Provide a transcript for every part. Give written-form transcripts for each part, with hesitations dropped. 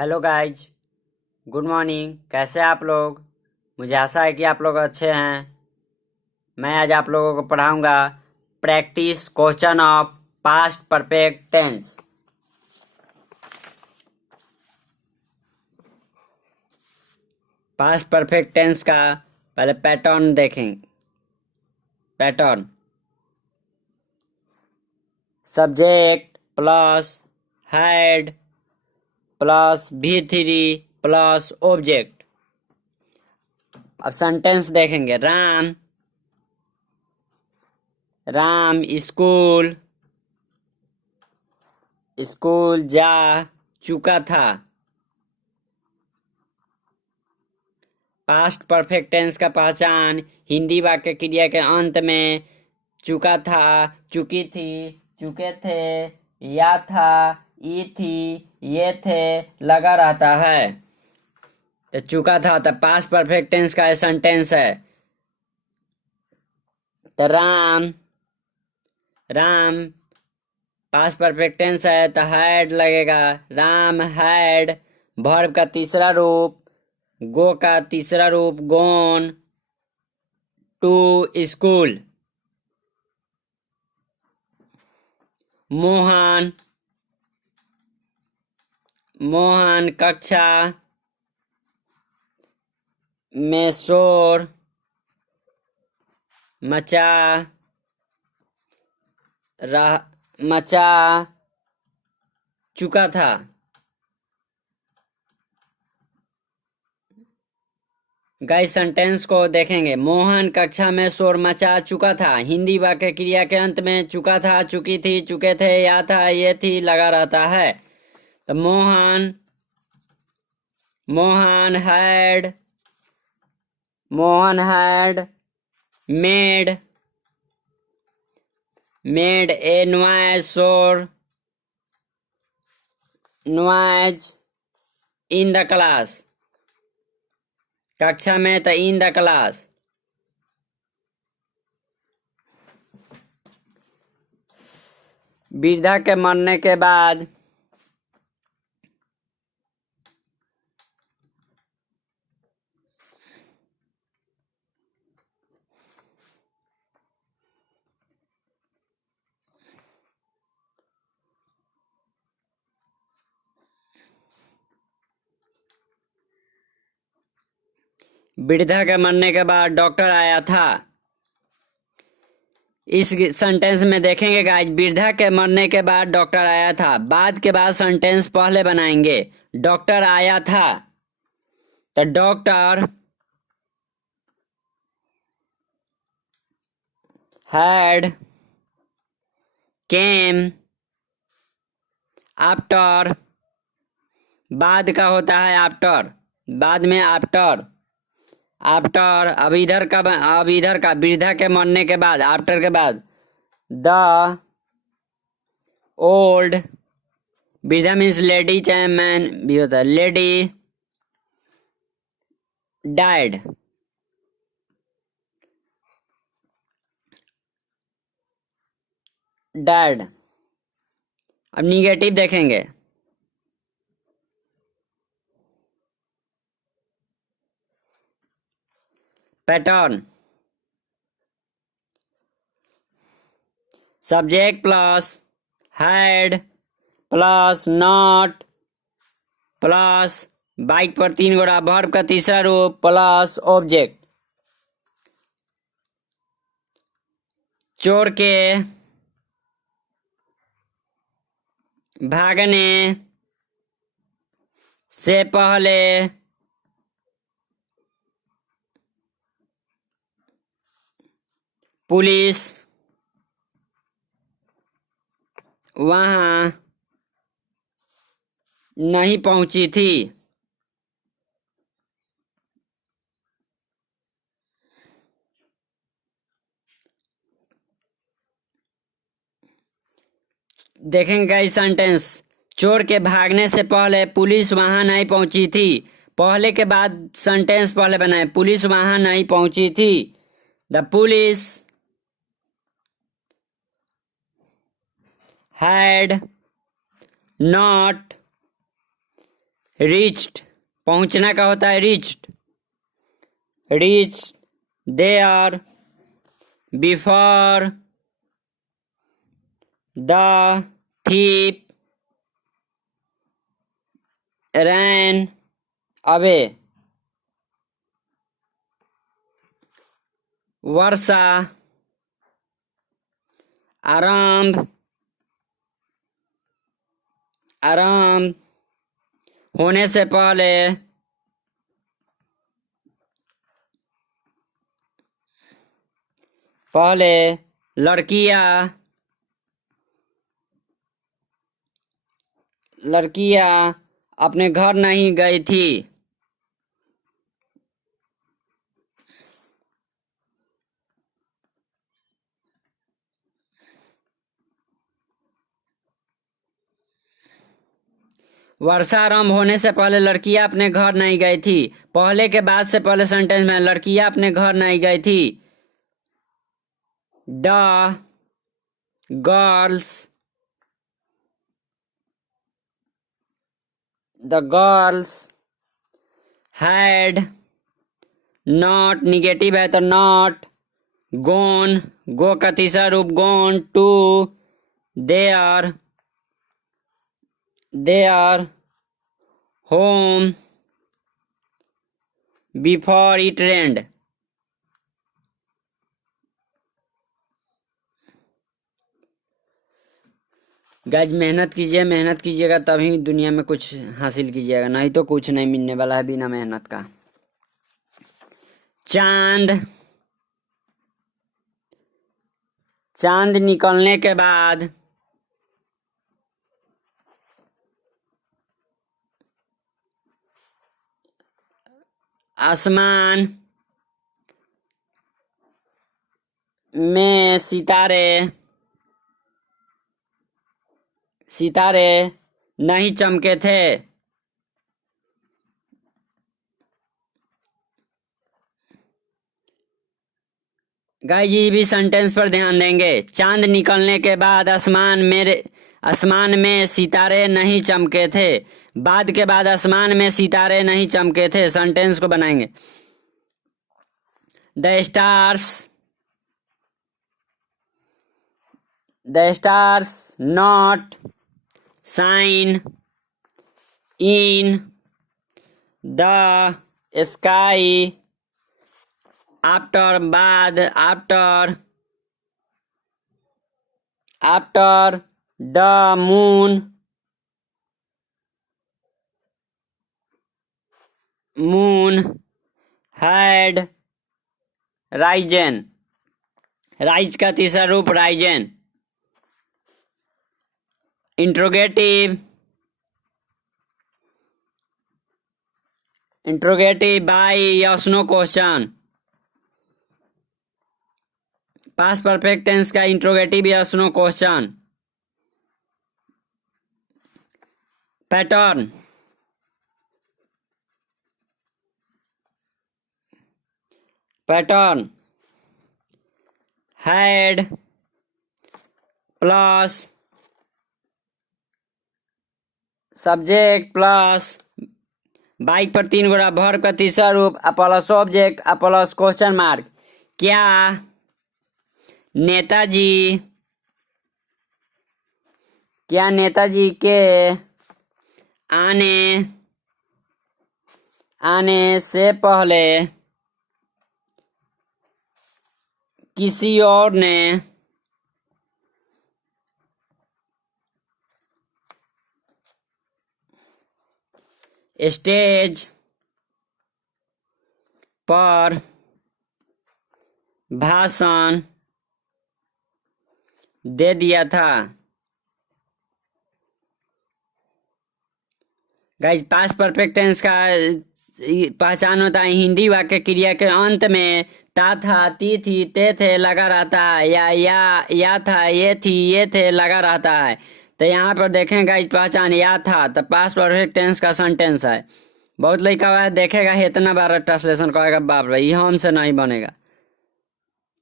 Hello guys, good morning. कैसे हैं आप लोग? मुझे आशा है कि आप लोग अच्छे हैं। मैं आज आप लोगों को पढ़ाऊंगा practice question of past perfect tense. Past perfect tense का पहले पैटर्न देखेंगे। Pattern subject plus had plus V3 plus object. अब सेंटेंस देखेंगे। राम राम स्कूल स्कूल जा चुका था। पास्ट परफेक्ट टेंस का पहचान हिंदी वाक्य क्रिया के अंत में चुका था, चुकी थी, चुके थे, या था, ई थी, ये थे लगा रहता है। तो चुका था तो पास्ट परफेक्ट टेंस का सेंटेंस है। तो Ram Ram past perfect tense है तो हैड लगेगा। राम हैड वर्ब का तीसरा रूप, गो का तीसरा रूप gone to school. Mohan Mohan कक्षा में शोर मचा मचा चुका था। गाइस सेंटेंस को देखेंगे। मोहन कक्षा में शोर मचा चुका था। हिंदी वाक्य क्रिया के अंत में चुका था, चुकी थी, चुके थे, या था, ये थी लगा रहता है। तो Mohan Mohan had made a noise in the class. कक्षा में तो इन द क्लास। वृद्धा के मरने के बाद डॉक्टर आया था। इस सेंटेंस में देखेंगे गाइस, वृद्धा के मरने के बाद डॉक्टर आया था। बाद के बाद सेंटेंस पहले बनाएंगे। डॉक्टर आया था तो डॉक्टर हैड केम आफ्टर। बाद का होता है आफ्टर, बाद में आफ्टर अब इधर का वृद्धा के मरने के बाद आफ्टर के बाद द ओल्ड। वृद्धा मीन्स लेडी, चाहे मैन भी होता है। Lady died. डैड। अब निगेटिव देखेंगे। Pattern subject plus had plus not plus bike पर 3 गोड़ा वर्ब का तीसरा रूप प्लस ऑब्जेक्ट। चोर के भागने से पहले पुलिस वहां नहीं पहुंची थी। देखेंगे इस सेंटेंस। चोर के भागने से पहले पुलिस वहां नहीं पहुंची थी। पहले के बाद सेंटेंस पहले बनाए। पुलिस वहां नहीं पहुंची थी। The police had not reached, पहुंचना का होता है reached. Reach, there, before, the thief, ran away। वर्षा, आरंभ, आरंभ, होने से पहले, पहले, लड़कियां, लड़कियां अपने घर नहीं गई थी। वर्षा आरंभ होने से पहले लड़कियां अपने घर नहीं गई थी। पहले के बाद से पहले सेंटेंस में लड़कियां अपने घर नहीं गई थी। The girls, the girls had not, negative है तो नॉट, गोन, गो का तीसरा रूप gone, to there, there home before it rained. Guys मेहनत कीजिए, मेहनत कीजिएगा तभी दुनिया में कुछ हासिल कीजिएगा, नहीं तो कुछ नहीं मिलने वाला है बिना मेहनत का। चांद, चांद निकलने के बाद, आसमान में सितारे, सितारे नहीं चमके थे। गाइस ये भी सेंटेंस पर ध्यान देंगे। चांद निकलने के बाद आसमान में सितारे नहीं चमके थे। बाद के बाद आसमान में सितारे नहीं चमके थे। सेंटेंस को बनाएंगे। The stars not shine in the sky after, बाद, after the moon had risen, rise का तीसरा रूप risen. Interrogative, interrogative by yes no question. Past perfect tense का interrogative yes no question. Pattern, pattern had plus subject plus bike पर 3 गोरा verb का तीसरा रूप plus object plus question mark. क्या नेताजी, क्या नेताजी के आने से पहले किसी और ने स्टेज पर भाषण दे दिया था। गाइस पास्ट परफेक्ट टेंस का पहचान होता है हिंदी वाक्य क्रिया के अंत में ता था, ती थी, ते थे लगा रहता है, या था, ये थी, ये थे लगा रहता है। तो यहाँ पर देखें गाइस पहचान या था तो पास्ट परफेक्ट टेंस का सेंटेंस है। बहुत लड़का है देखेगा इतना बार ट्रांसलेशन करेगा बाप रे ये हमसे नहीं बनेगा।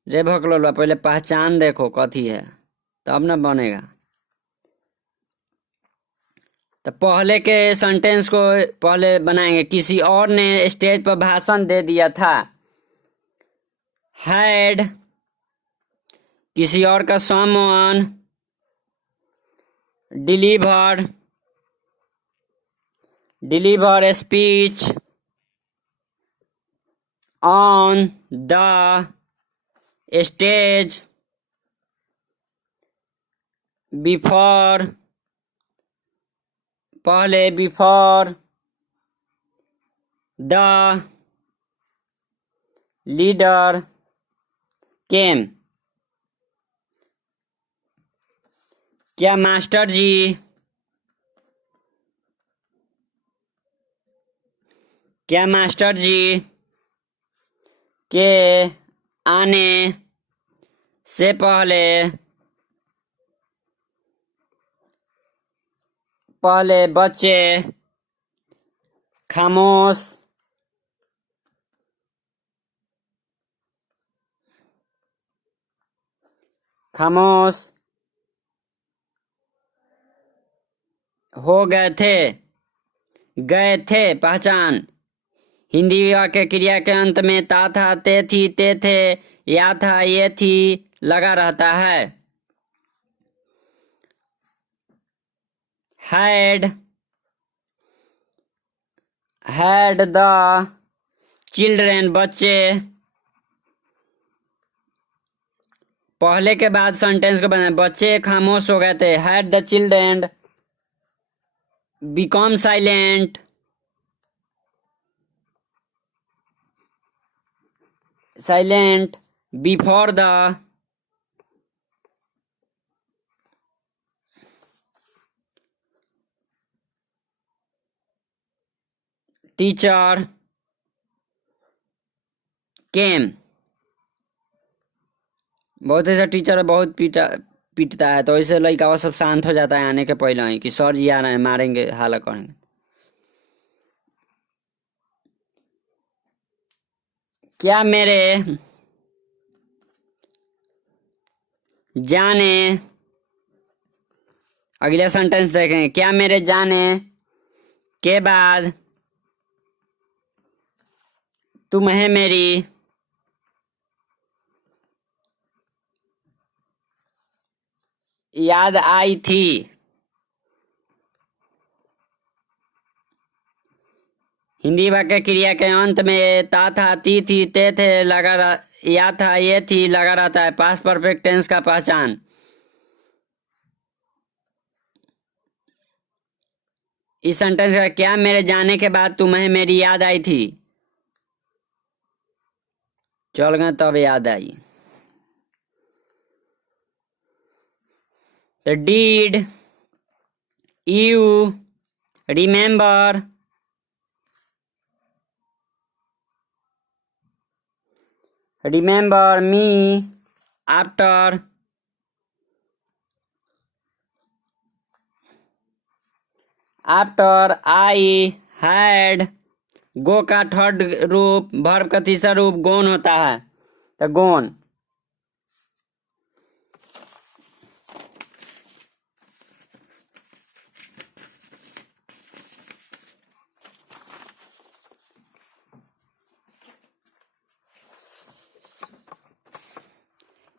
रे भकलोल पहले पहचान देखो कथी है तब न बनेगा। तो पहले के सेंटेंस को पहले बनाएंगे। किसी और ने स्टेज पर भाषण दे दिया था। हैड, किसी और का someone. Deliver speech on the stage before, पहले बिफोर द लीडर केम। क्या मास्टर जी के आने से पहले बच्चे खामोश हो गए थे। पहचान। हिंदी वाक्य क्रिया के अंत में ता था, ते थी, ते थे, या था, ये थी लगा रहता है। हैड द चिल्ड्रेन, बच्चे। पहले के बाद सेंटेंस को बनाए। बच्चे खामोश हो गए थे। Had the children become silent before the teacher came. बहुत ऐसा टीचर बहुत पीटता है, तो ऐसे लड़का सब शांत हो जाता है आने के पहले ही कि सर जी आ रहे हैं, मारेंगे, हाला करेंगे। क्या मेरे जाने, अगला सेंटेंस देखें। क्या मेरे जाने के बाद तुम्हें मेरी याद आई थी? हिंदी वाक्य क्रिया के अंत में ता था, ती थी, ते थे या था, ये थी लगा रहता है। पास्ट परफेक्ट टेंस का पहचान। इस सेंटेंस का क्या मेरे जाने के बाद तुम्हें मेरी याद आई थी? चल गए तब याद आई। तो did you remember me after I had. Go का थर्ड रूप, वर्ब का तीसरा रूप गोन होता है, तो gone.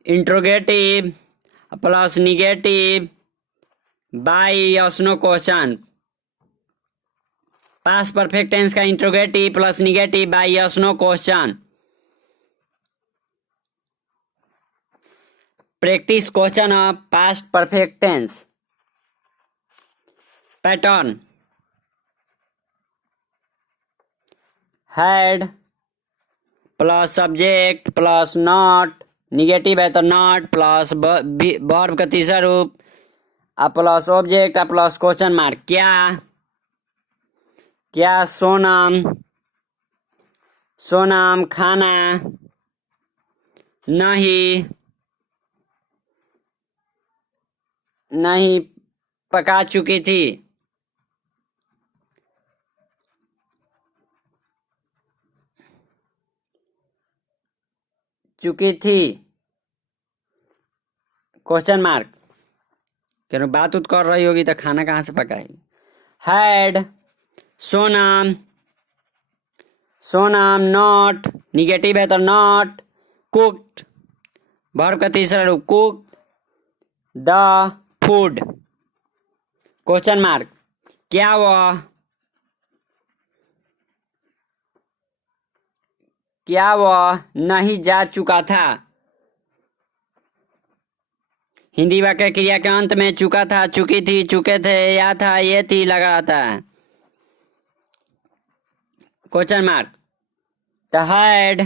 Interrogative plus negative by yes no question. Past perfect tense का interrogative plus negative by yes no question. Practice question of past perfect tense. Pattern. Had plus subject plus not, negative है तो not, plus verb का तीसरा रूप plus object plus question mark. क्या सोनाम खाना नहीं पका चुकी थी। Question mark. बात कर रही होगी तो खाना कहाँ से पकाएगी। Had, Sonam, Sonam, not, negative है तो नॉट, कुक्ड, वर्ब का तीसरा रूप cook, the food, question mark, क्या वह नहीं जा चुका था। हिंदी वाक्य क्रिया के अंत में चुका था, चुकी थी, चुके थे, या था, ये थी लगा रहता है। क्वेश्चन मार्क, द हैड,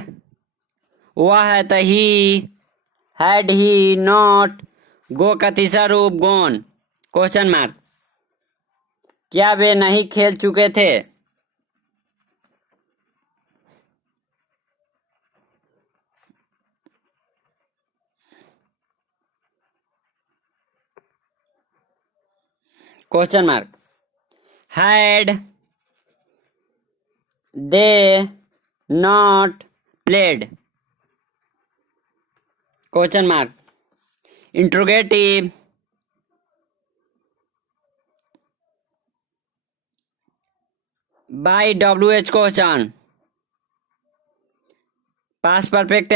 वह है तो ही, हैड ही नॉट, गो का तीसरा रूप गोन, क्वेश्चन मार्क, क्या वे नहीं खेल चुके थे। Question mark, had they not played, question mark, interrogative, by WH question, past perfect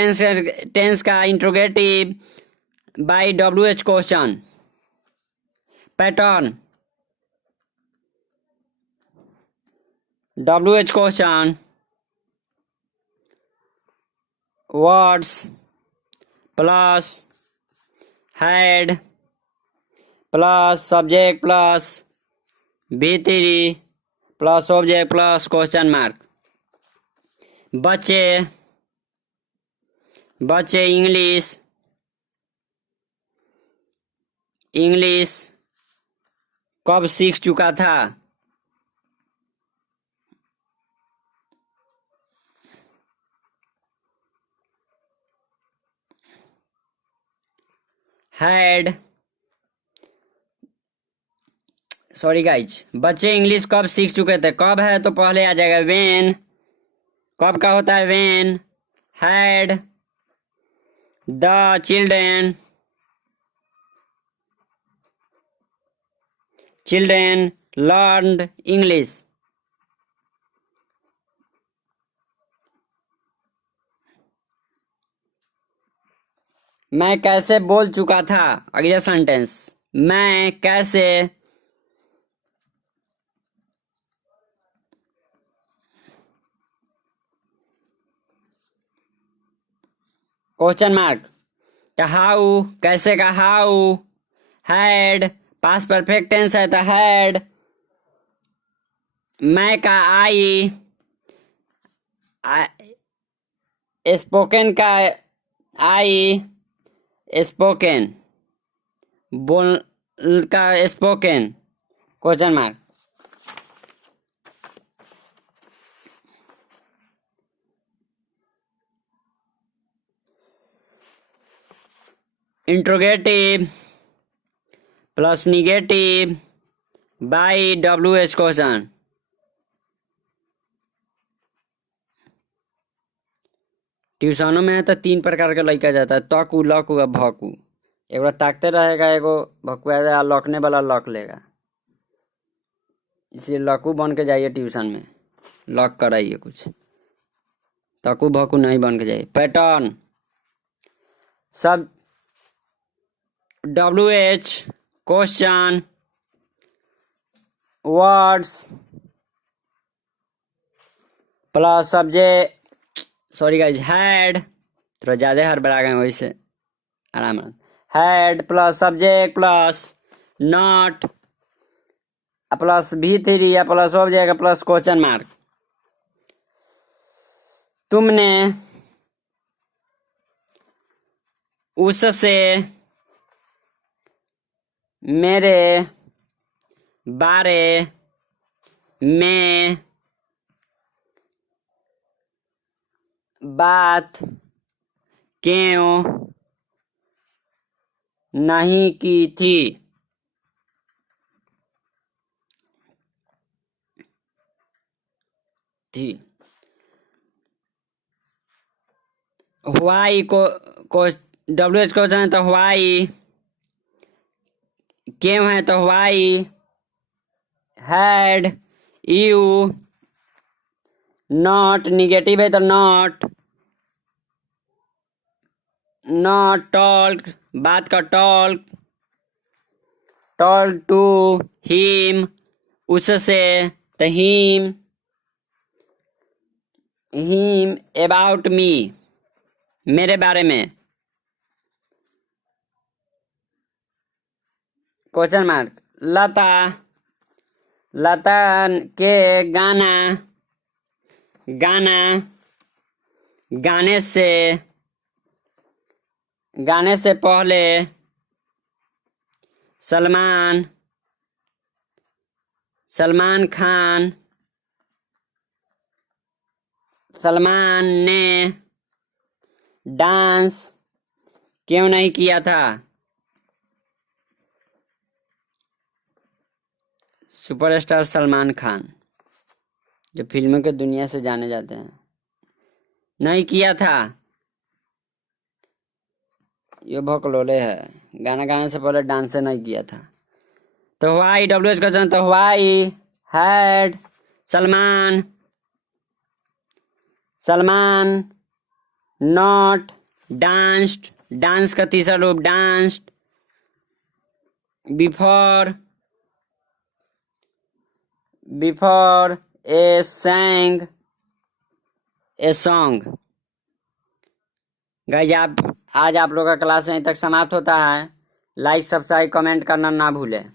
tense का interrogative by WH question, pattern, WH question, words plus had plus subject plus V3 plus object plus question mark, बच्चे, बच्चे English, English कब सीख चुका था। Had, sorry guys, बच्चे English कब सीख चुके थे, कब है तो पहले आ जाएगा वेन, कब का होता है when, had the children, children learned English, मैं कैसे बोल चुका था, अगला सेंटेंस, मैं कैसे, क्वेश्चन मार्क, हाउ, कैसे का how, had, past perfect tense है तो हैड, मैं का आई, स्पोकन का आई, स्पोकन, बोल का spoken, question mark, interrogative plus negative by WH question, ट्यूशनों में तो 3 प्रकार का लड़का जाता है, तकू, लकू, भकू, एगो ताकते रहेगा, एगो भकुआ लकने वाला लक लेगा, इसलिए लकू बन के जाइए ट्यूशन में, लक कराइए कुछ, तकू भकू नहीं बन के जाइए। पैटर्न, सब WH question, words plus subject, sorry guys, had, थोड़ा ज़्यादा हड़बड़ा गए वही से, आराम, had plus subject plus not plus V3 या plus object plus question mark, तुमने उससे मेरे बारे में बात क्यों नहीं की थी। व्हाई को WH क्वेश्चन है तो व्हाई, क्यों है तो why, had, you, not negative है तो नॉट, नॉट टॉल्क बात का टॉल्क, टॉल्क टू हिम उससे तो हिम, हिम अबाउट मी मेरे बारे में, क्वेश्चन मार्क। लता, लता के गाना, गाना गाने से, गाने से पहले सलमान, सलमान खान, सलमान ने डांस क्यों नहीं किया था? सुपरस्टार सलमान खान जो फिल्मों के दुनिया से जाने जाते हैं, नहीं किया था। ये भोकलोले है, गाना गाने से पहले डांस नहीं किया था। तो व्हाई WH क्वेश्चन, तो why had Salman, Salman not danced, dance का तीसरा रूप danced, before, before A sang a song. Guys आज आप लोगों का क्लास यहीं तक समाप्त होता है। लाइक सब्सक्राइब कमेंट करना ना भूलें।